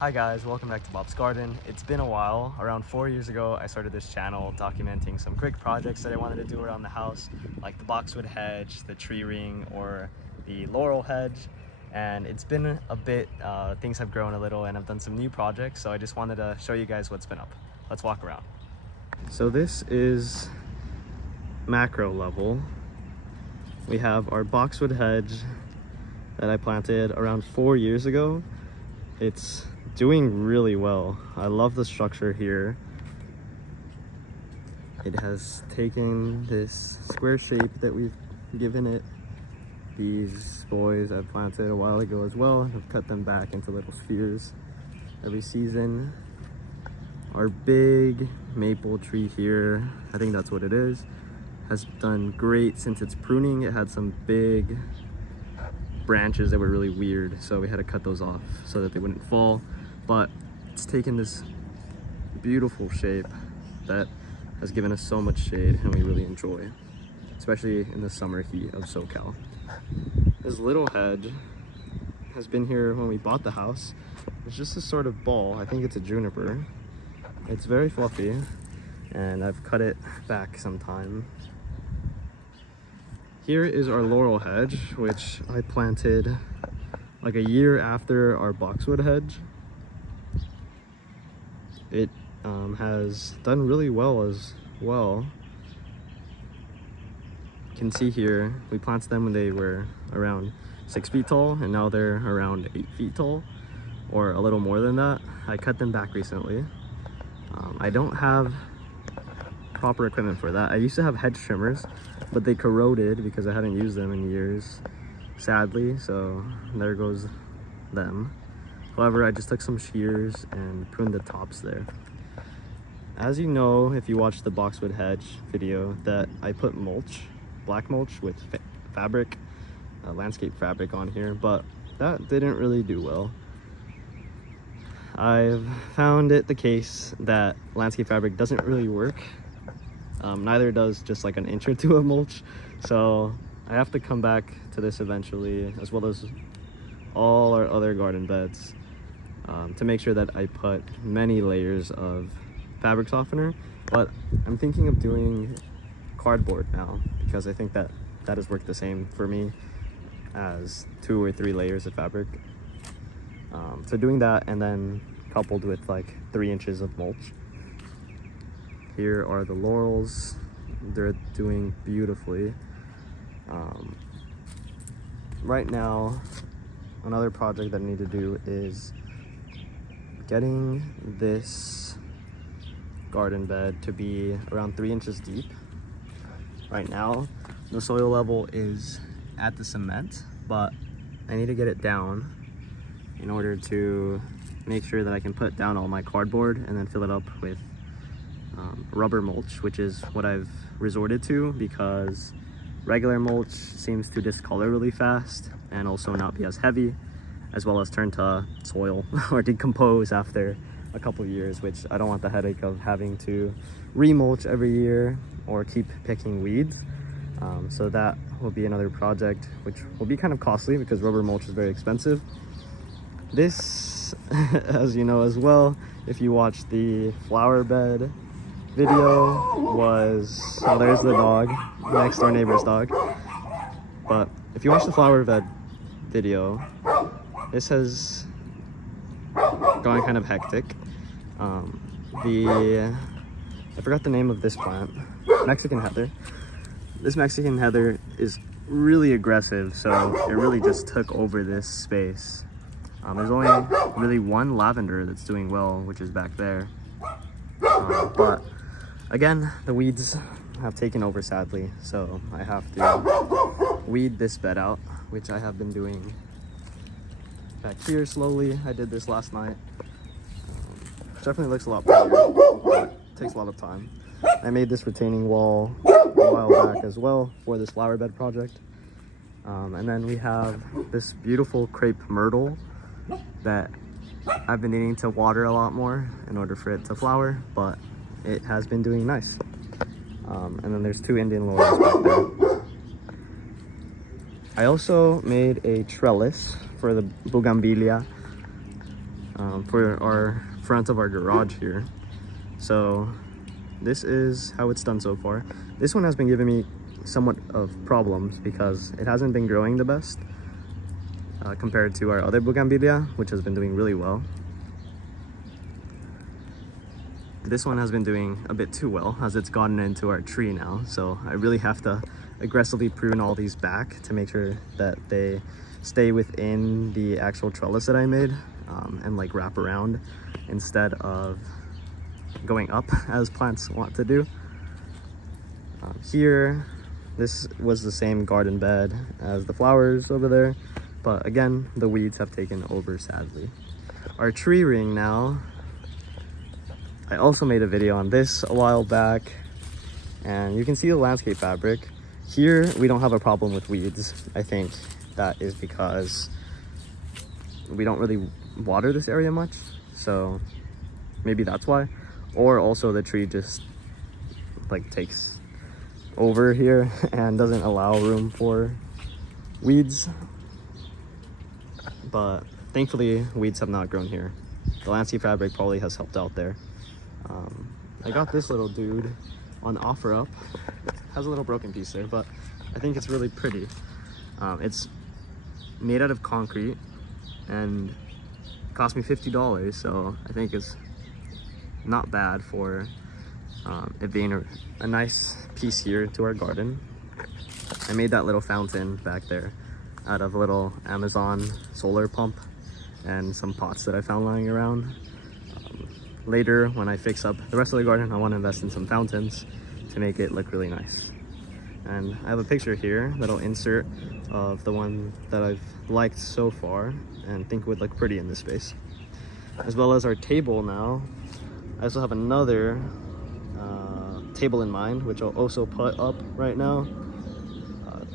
Hi guys, welcome back to Bob's Garden. It's been a while. Around 4 years ago, I started this channel documenting some quick projects that I wanted to do around the house, like the boxwood hedge, the tree ring, or the laurel hedge. And it's been a bit, things have grown a little and I've done some new projects, so I just wanted to show you guys what's been up. Let's walk around. So this is macro level. We have our boxwood hedge that I planted around 4 years ago. It's doing really well. I love the structure here. It has taken this square shape that we've given it. These boys I planted a while ago as well. I've cut them back into little spheres every season. Our big maple tree here, I think that's what it is, has done great since its pruning. It had some big branches that were really weird, so we had to cut those off so that they wouldn't fall. But it's taken this beautiful shape that has given us so much shade and we really enjoy, especially in the summer heat of SoCal. This little hedge has been here when we bought the house. It's just a sort of ball. I think it's a juniper. It's very fluffy and I've cut it back sometime. Here is our laurel hedge, which I planted like a year after our boxwood hedge. It has done really well as well. You can see here, we planted them when they were around 6 feet tall, and now they're around 8 feet tall, or a little more than that. I cut them back recently. I don't have proper equipment for that. I used to have hedge trimmers, but they corroded because I hadn't used them in years, sadly, so there goes them. However, I just took some shears and pruned the tops there. As you know, if you watched the boxwood hedge video, that I put mulch, black mulch with fabric, landscape fabric on here, but that didn't really do well. I've found it the case that landscape fabric doesn't really work. Neither does just like an inch or two of mulch, so I have to come back to this eventually, as well as all our other garden beds, to make sure that I put many layers of fabric softener. But I'm thinking of doing cardboard now, because I think that has worked the same for me as 2 or 3 layers of fabric. So doing that, and then coupled with like 3 inches of mulch. Here are the laurels. They're doing beautifully. Right now, another project that I need to do is getting this garden bed to be around 3 inches deep. Right now, the soil level is at the cement, but I need to get it down in order to make sure that I can put down all my cardboard and then fill it up with rubber mulch, which is what I've resorted to because regular mulch seems to discolor really fast and also not be as heavy, as well as turn to soil or decompose after a couple years, which I don't want the headache of having to remulch every year or keep picking weeds. So that will be another project, which will be kind of costly because rubber mulch is very expensive. This, as you know as well, if you watch the flower bed video, was, oh, there's the dog, next door neighbor's dog. But if you watch the flower bed video, this has gone kind of hectic. I forgot the name of this plant, Mexican heather. This Mexican heather is really aggressive, so it really just took over this space. There's only really one lavender that's doing well, which is back there. But again, the weeds have taken over, sadly, so I have to weed this bed out, which I have been doing back here slowly. I did this last night. Definitely looks a lot prettier, but it takes a lot of time. I made this retaining wall a while back as well for this flower bed project. And then we have this beautiful crepe myrtle that I've been needing to water a lot more in order for it to flower, but it has been doing nice. And then there's 2 Indian laurels back there. I also made a trellis for the bougainvillea. for our front of our garage here. So this is how it's done so far. This one has been giving me somewhat of problems because it hasn't been growing the best compared to our other bougainvillea, which has been doing really well. This one has been doing a bit too well as it's gotten into our tree now, so I really have to aggressively prune all these back to make sure that they stay within the actual trellis that I made, and like wrap around instead of going up as plants want to do. Here, this was the same garden bed as the flowers over there, but again, the weeds have taken over sadly. Our tree ring now, I also made a video on this a while back, and you can see the landscape fabric. Here, we don't have a problem with weeds. I think that is because we don't really water this area much, so maybe that's why. Or also the tree just like takes over here and doesn't allow room for weeds. But thankfully, weeds have not grown here. The landscape fabric probably has helped out there. I got this little dude on OfferUp. Has a little broken piece there, but I think it's really pretty. It's made out of concrete and cost me $50, so I think it's not bad for it being a nice piece here to our garden. I made that little fountain back there out of a little Amazon solar pump and some pots that I found lying around. Later, when I fix up the rest of the garden, I want to invest in some fountains to make it look really nice. And I have a picture here that'll insert of the one that I've liked so far and think would look pretty in this space. As well as our table now. I also have another table in mind, which I'll also put up right now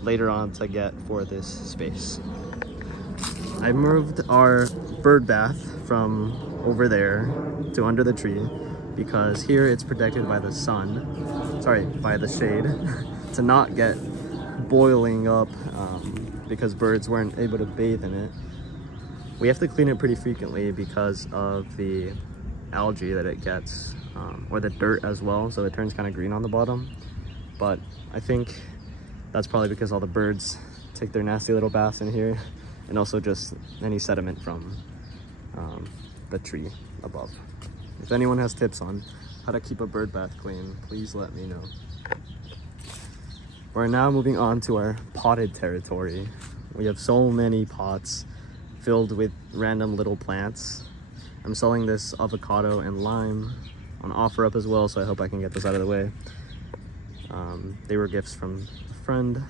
later on to get for this space. I moved our bird bath from over there to under the tree because here it's protected by the sun, by the shade, to not get boiling up because birds weren't able to bathe in it. We have to clean it pretty frequently because of the algae that it gets, or the dirt as well, so it turns kind of green on the bottom. But I think that's probably because all the birds take their nasty little baths in here, and also just any sediment from the tree above. If anyone has tips on how to keep a bird bath clean, please let me know. We're now moving on to our potted territory. We have so many pots filled with random little plants. I'm selling this avocado and lime on OfferUp as well, so I hope I can get this out of the way. They were gifts from a friend.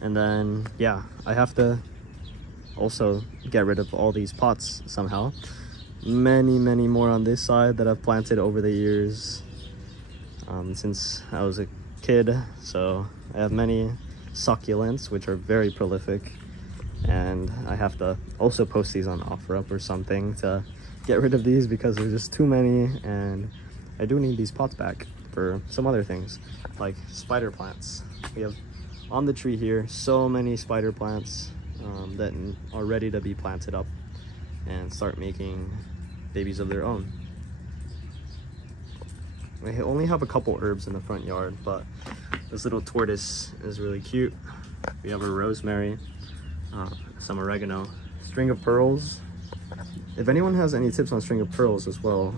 And then, yeah, I have to also get rid of all these pots somehow. Many more on this side that I've planted over the years since I was a kid. So I have many succulents, which are very prolific. And I have to also post these on OfferUp or something to get rid of these because there's just too many, and I do need these pots back for some other things like spider plants. We have on the tree here so many spider plants that are ready to be planted up and start making babies of their own. We only have a couple herbs in the front yard, but this little tortoise is really cute. We have a rosemary, some oregano, string of pearls. If anyone has any tips on string of pearls as well,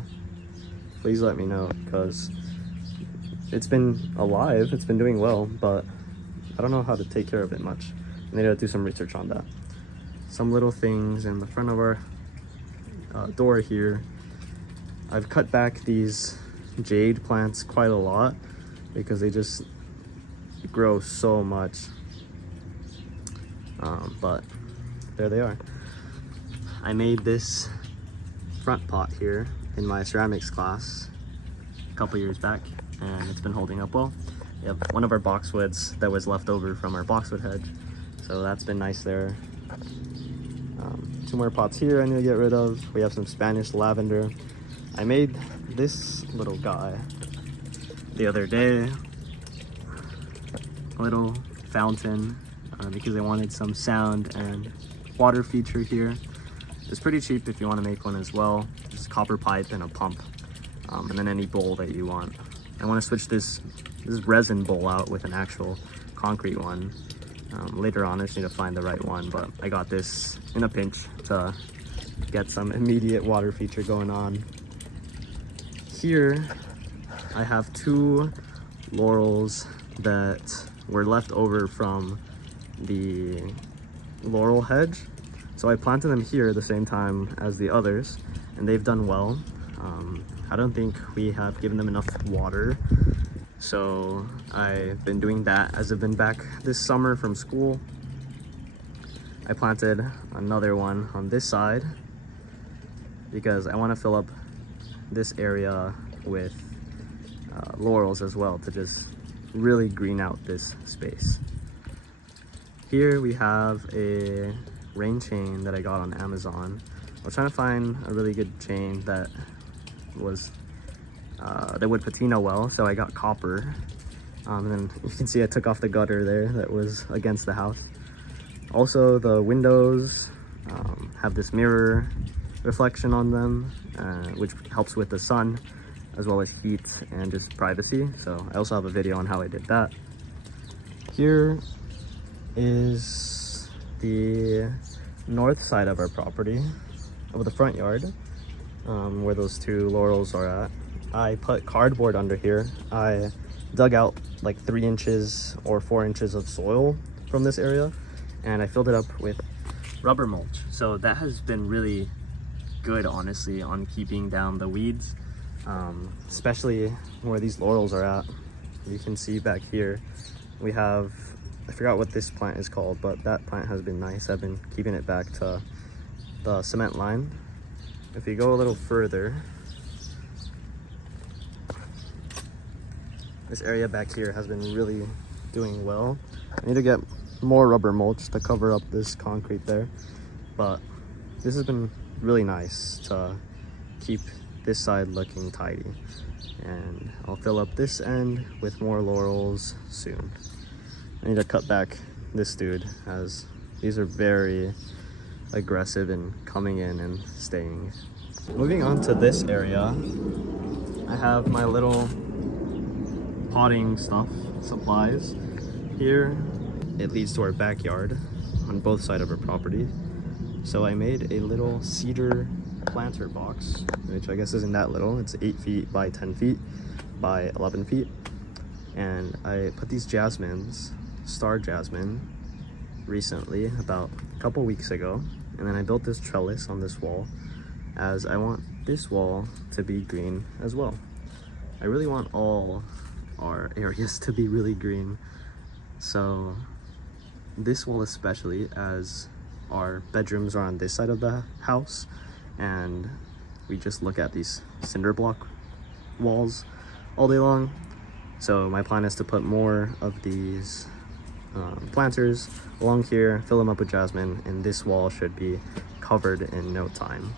please let me know, because it's been alive, it's been doing well, but I don't know how to take care of it much. I need to do some research on that. Some little things in the front of our door here. I've cut back these jade plants quite a lot because they just grow so much. But there they are. I made this front pot here in my ceramics class a couple years back, and it's been holding up well. We have one of our boxwoods that was left over from our boxwood hedge, so that's been nice there. Two more pots here I need to get rid of. We have some Spanish lavender. I made this little guy the other day, a little fountain, because I wanted some sound and water feature here. It's pretty cheap if you want to make one as well. Just copper pipe and a pump, and then any bowl that you want. I want to switch this resin bowl out with an actual concrete one. Later on, I just need to find the right one, but I got this in a pinch to get some immediate water feature going on. Here, I have 2 laurels that were left over from the laurel hedge. So I planted them here at the same time as the others, and they've done well. I don't think we have given them enough water, so I've been doing that as I've been back this summer from school. I planted another one on this side because I want to fill up this area with laurels as well to just really green out this space. Here we have a rain chain that I got on Amazon. I was trying to find a really good chain that was that would patina well, so I got copper. And then you can see I took off the gutter there that was against the house. Also, the windows have this mirror reflection on them, which helps with the sun as well as heat and just privacy. So I also have a video on how I did that. Here is the north side of our property, of the front yard, where those 2 laurels are at. I put cardboard under here. I dug out like 3 inches or 4 inches of soil from this area, and I filled it up with rubber mulch. So that has been really good, honestly, on keeping down the weeds, especially where these laurels are at. You can see back here we have, I forgot what this plant is called, but that plant has been nice. I've been keeping it back to the cement line. If you go a little further, this area back here has been really doing well. I need to get more rubber mulch to cover up this concrete there, but this has been really nice to keep this side looking tidy. And I'll fill up this end with more laurels soon. I need to cut back this dude, as these are very aggressive in coming in and staying. Moving on to this area, I have my little potting stuff, supplies. Here, it leads to our backyard on both sides of our property. So I made a little cedar planter box, which I guess isn't that little. It's 8 feet by 10 feet by 11 feet. And I put these jasmines, star jasmine, recently, about a couple weeks ago. And then I built this trellis on this wall, as I want this wall to be green as well. I really want all our areas to be really green. So this wall especially, as our bedrooms are on this side of the house, and we just look at these cinder block walls all day long. So my plan is to put more of these planters along here, fill them up with jasmine, and this wall should be covered in no time,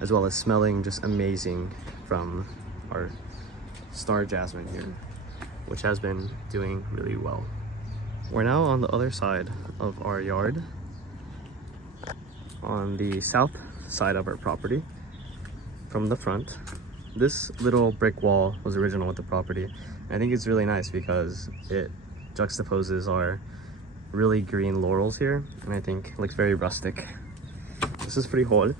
as well as smelling just amazing from our star jasmine here, which has been doing really well. We're now on the other side of our yard, on the south side of our property from the front. This little brick wall was original with the property. I think it's really nice because it juxtaposes our really green laurels here, and I think it looks very rustic. This is pretty whole.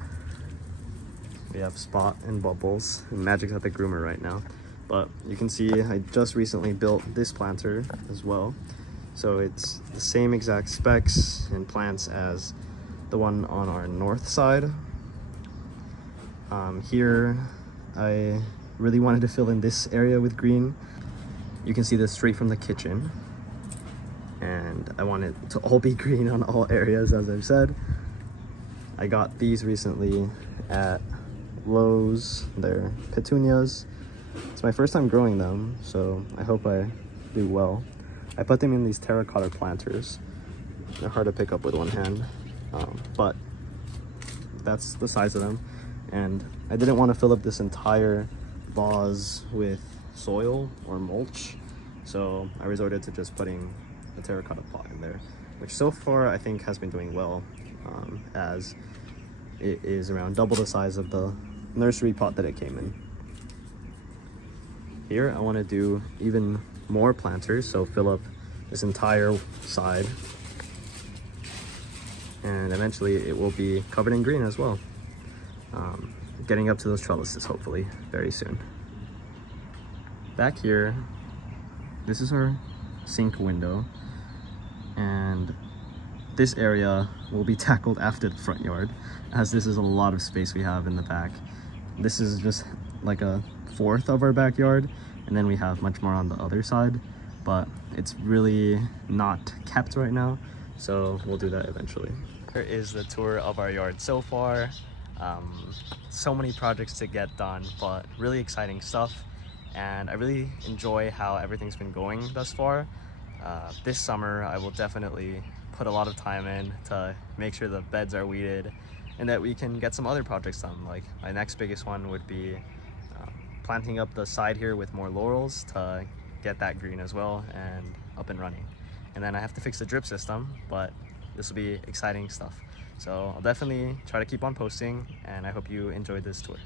We have Spot and Bubbles, and Magic's at the groomer right now. But you can see I just recently built this planter as well. So it's the same exact specs and plants as the one on our north side. Here, I really wanted to fill in this area with green. You can see this straight from the kitchen. And I want it to all be green on all areas, as I've said. I got these recently at Lowe's. They're petunias. It's my first time growing them, so I hope I do well. I put them in these terracotta planters. They're hard to pick up with one hand, but that's the size of them. And I didn't want to fill up this entire vase with soil or mulch, so I resorted to just putting a terracotta pot in there, which so far I think has been doing well, as it is around double the size of the nursery pot that it came in. Here I want to do even more planters, so fill up this entire side, and eventually it will be covered in green as well. Getting up to those trellises hopefully very soon. Back here, this is our sink window, and this area will be tackled after the front yard, as this is a lot of space we have in the back. This is just like a fourth of our backyard, and then we have much more on the other side, but it's really not kept right now, so we'll do that eventually. Here is the tour of our yard so far. So many projects to get done, but really exciting stuff, and I really enjoy how everything's been going thus far. This summer I will definitely put a lot of time in to make sure the beds are weeded and that we can get some other projects done. Like my next biggest one would be planting up the side here with more laurels to get that green as well and up and running. And then I have to fix the drip system, but this will be exciting stuff. So I'll definitely try to keep on posting, and I hope you enjoyed this tour.